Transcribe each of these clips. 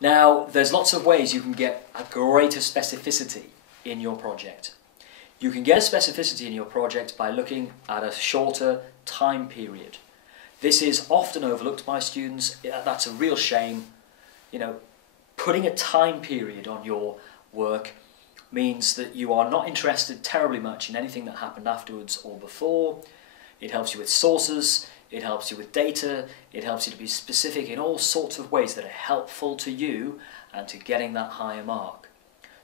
Now, there's lots of ways you can get a greater specificity in your project. You can get a specificity in your project by looking at a shorter time period. This is often overlooked by students. That's a real shame. You know, putting a time period on your work means that you are not interested terribly much in anything that happened afterwards or before. It helps you with sources, it helps you with data, it helps you to be specific in all sorts of ways that are helpful to you and to getting that higher mark.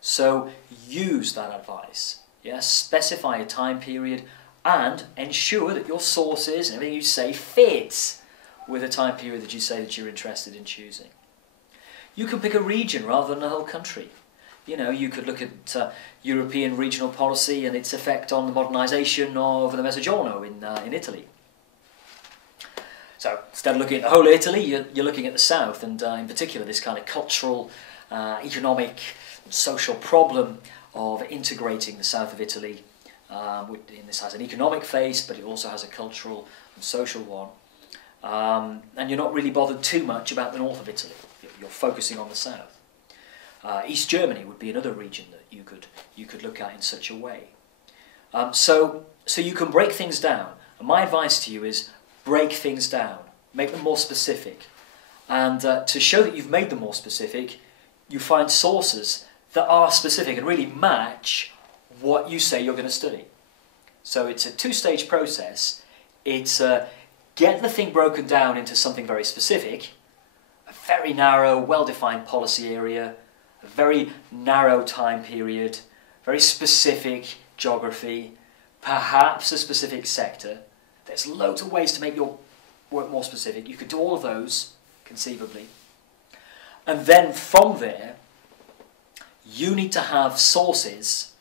So use that advice. Yes, specify a time period and ensure that your sources and everything you say fits with a time period that you say that you're interested in choosing. You can pick a region rather than a whole country. You know, you could look at European regional policy and its effect on the modernisation of the Mezzogiorno in Italy. So instead of looking at the whole of Italy, you're looking at the south, and in particular this kind of cultural, economic, and social problem of integrating the south of Italy. This has an economic face, but it also has a cultural and social one. And you're not really bothered too much about the north of Italy. You're focusing on the south. East Germany would be another region that you could look at in such a way. So you can break things down. And my advice to you is break things down, make them more specific. And to show that you've made them more specific, you find sources that are specific and really match what you say you're going to study. So it's a two-stage process. It's get the thing broken down into something very specific, a very narrow, well-defined policy area, a very narrow time period, very specific geography, perhaps a specific sector. There's loads of ways to make your work more specific. You could do all of those, conceivably. And then from there, you need to have sources,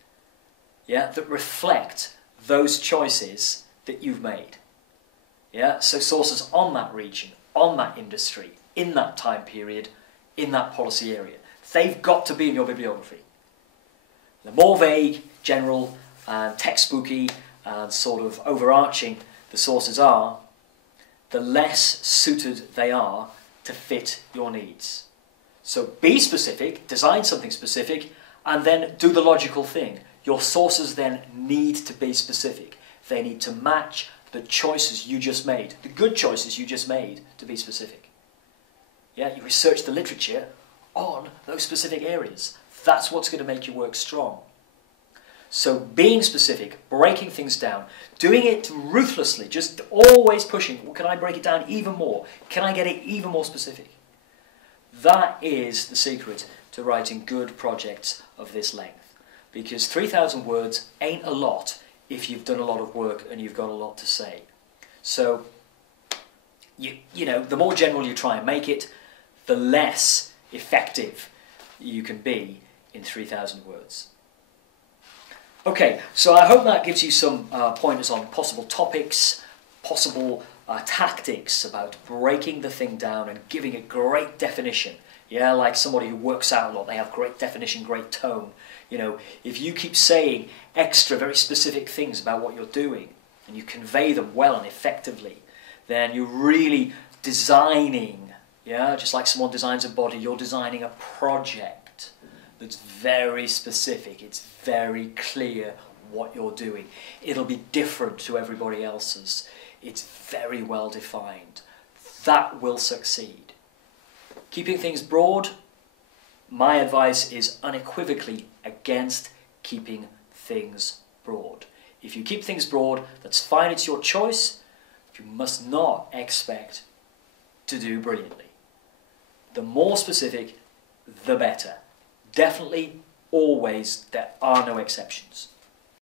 yeah, that reflect those choices that you've made. Yeah? So sources on that region, on that industry, in that time period, in that policy area. They've got to be in your bibliography. The more vague, general, and textbooky, and sort of overarching the sources are, the less suited they are to fit your needs. So be specific, design something specific, and then do the logical thing. Your sources then need to be specific. They need to match the choices you just made, the good choices you just made to be specific. Yeah, you research the literature on those specific areas. That's what's going to make your work strong. So being specific, breaking things down, doing it ruthlessly, just always pushing, well, can I break it down even more? Can I get it even more specific? That is the secret to writing good projects of this length. Because 3,000 words ain't a lot if you've done a lot of work and you've got a lot to say. So, you know, the more general you try and make it, the less effective you can be in 3,000 words. Okay, so I hope that gives you some pointers on possible topics, possible tactics about breaking the thing down and giving it great definition. Yeah, like somebody who works out a lot, they have great definition, great tone. You know, if you keep saying extra, very specific things about what you're doing, and you convey them well and effectively, then you're really designing, yeah, just like someone designs a body, you're designing a project that's very specific. It's very clear what you're doing. It'll be different to everybody else's. It's very well defined. That will succeed. Keeping things broad, my advice is unequivocally against keeping things broad. If you keep things broad, that's fine, it's your choice. You must not expect to do brilliantly. The more specific, the better. Definitely, always, there are no exceptions.